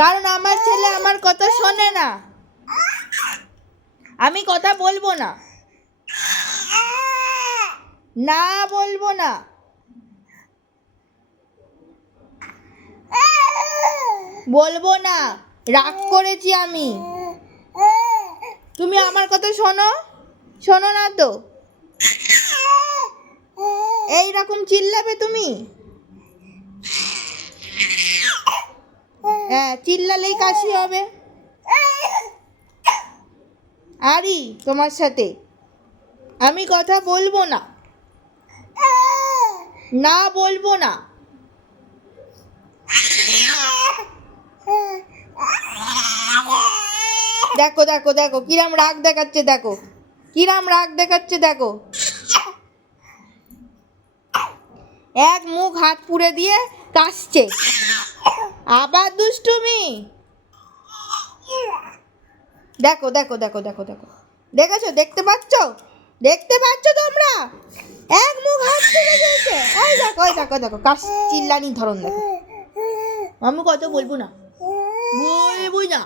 কারণ আমার ছেলে আমার কথা শোনে না। আমি কথা বলবো না, না বলবো না। বলবো না, রাগ করেছি আমি। তুমি আমার কথা শোনো, শোনো না তো? এইরকম চিল্লাবে তুমি? হ্যাঁ, চিল্লালেই কাশি হবে। আরি তোমার সাথে আমি কথা বলবো না, না বলবো না। দেখো দেখো দেখো কিরাম রাগ দেখাচ্ছে, দেখো কিরাম রাগ দেখাচ্ছে, দেখো। এক মুখ হাত পুড়ে দিয়ে কাশছে, আবার দুষ্টুমি। দেখো দেখো দেখো দেখো দেখো, দেখেছো? দেখতে পাচ্ছ? দেখতে পাচ্ছ তোমরা? এক মুখ হাত পুড়ে দিয়েছে। ওই দেখো, ওই দেখো দেখো, কাশ চিল্লানির ধরন দেখো। আমি কথা বলবো না, বলবো না।